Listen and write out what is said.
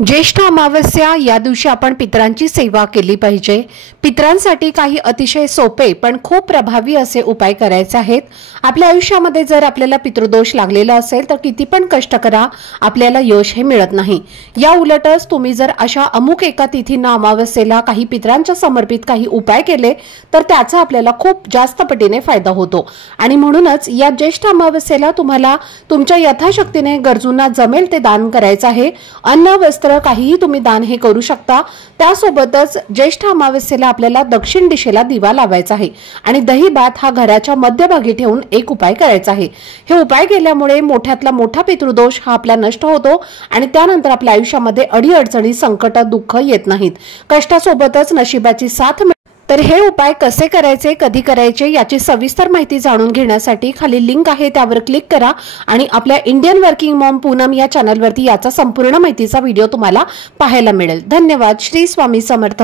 ज्येष्ठ अमावस्या या दिवशी आपण पितरांची सेवा केली पाहिजे। पितरांसाठी काही अतिशय सोपे पण खूप प्रभावी असे उपाय करायचे आहेत। आपल्या आयुष्यामध्ये जर आपल्याला पितृदोष लागलेला असेल तर किती पण कष्ट करा, आपल्याला यश हे मिळत नाही। या उलटच तुम्ही जर अशा अमुक एका तिथींना अमावस्येला काही पितरांच्या समर्पित काही उपाय केले तर त्याचा आपल्याला खूप जास्त पटीने फायदा होतो। आणि म्हणूनच या ज्येष्ठ अमावस्येला तुम्हाला तुमच्या यथाशक्तीने गरजूंना जमेल ते दान करायचं आहे। अन्न वस्त्र काहीही तुम्ही दान हे करू शकता। त्यासोबतच ज्येष्ठ अमावस्येला आपल्याला दक्षिण दिशेला दिवा लावायचा आहे आणि दही भात हा घराच्या मध्यभागी ठेवून एक उपाय करायचा आहे। हे उपाय केल्यामुळे मोठ्यातला मोठा पितृदोष हा आपला नष्ट होतो आणि त्यानंतर आपल्या आयुष्यामध्ये अडीअडचणी, संकट, दुःख येत नाहीत। कष्टासोबतच नशिबाची साथ। तर हे उपाय कसे करायचे, कधी करायचे याची सविस्तर माहिती जाणून घेण्यासाठी खाली लिंक आहे त्यावर क्लिक करा आणि आपल्या इंडियन वर्किंग मॉम पूनम या चॅनलवरती याचा संपूर्ण माहितीचा व्हिडिओ तुम्हाला पाहायला मिळेल। धन्यवाद। श्री स्वामी समर्थ।